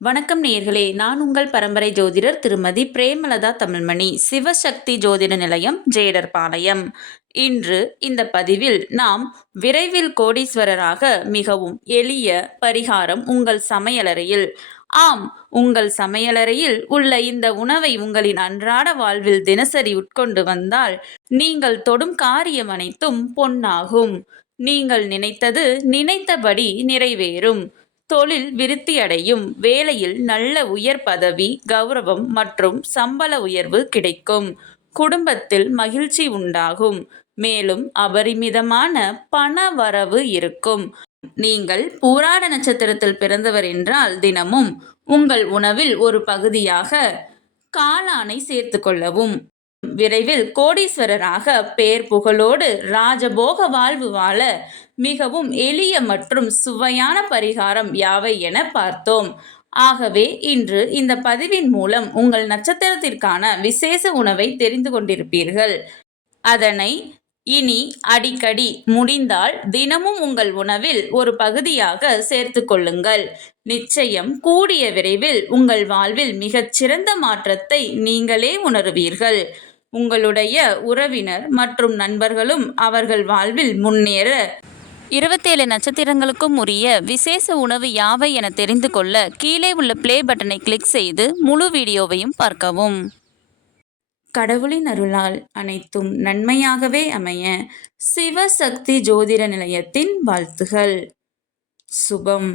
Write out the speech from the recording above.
வணக்கம் நேயர்களே, நான் உங்கள் பரம்பரை ஜோதிடர் திருமதி பிரேமலதா தமிழ்மணி, சிவசக்தி ஜோதிட நிலையம், ஜேடர்பாளையம். இன்று இந்த பதிவில் நாம் விரைவில் கோடீஸ்வரராக மிகவும் எளிய பரிகாரம் உங்கள் சமையலறையில். ஆம், உங்கள் சமையலறையில் உள்ள இந்த உணவை உங்களின் அன்றாட வாழ்வில் தினசரி உட்கொண்டு வந்தால் நீங்கள் தொடும் காரியம் அனைத்தும் பொன்னாகும். நீங்கள் நினைத்தது நினைத்தபடி நிறைவேறும். தொழில் விருத்தியடையும். வேலையில் நல்ல உயர் பதவி, கௌரவம் மற்றும் சம்பள உயர்வு கிடைக்கும். குடும்பத்தில் மகிழ்ச்சி உண்டாகும். மேலும் அபரிமிதமான பண வரவு இருக்கும். நீங்கள் பூராட நட்சத்திரத்தில் பிறந்தவர் என்றால் தினமும் உங்கள் உணவில் ஒரு பகுதியாக காளானை சேர்த்து கொள்ளவும். விரைவில் கோடீஸ்வரராக பேர் புகழோடு ராஜபோக வாழ்வு வாழ மிகவும் எளிய மற்றும் சுவையான பரிகாரம் யாவை என பார்த்தோம். ஆகவே இன்று இந்த பதிவின் மூலம் உங்கள் நட்சத்திரத்திற்கான விசேஷ உணவை தெரிந்து கொண்டிருப்பீர்கள். அதனை இனி அடிக்கடி முடிந்தால் தினமும் உங்கள் உணவில் ஒரு பகுதியாக சேர்த்து கொள்ளுங்கள். நிச்சயம் கூடிய விரைவில் உங்கள் வாழ்வில் மிகச்சிறந்த மாற்றத்தை நீங்களே உணருவீர்கள். உங்களுடைய உறவினர் மற்றும் நண்பர்களும் அவர்கள் வாழ்வில் முன்னேற 27 நட்சத்திரங்களுக்கும் உரிய விசேஷ உணவு யாவை என தெரிந்து கொள்ள கீழே உள்ள பிளே பட்டனை கிளிக் செய்து முழு வீடியோவையும் பார்க்கவும். கடவுளின் அருளால் அனைத்தும் நன்மையாகவே அமைய சிவசக்தி ஜோதிட நிலையத்தின் வாழ்த்துகள். சுபம்.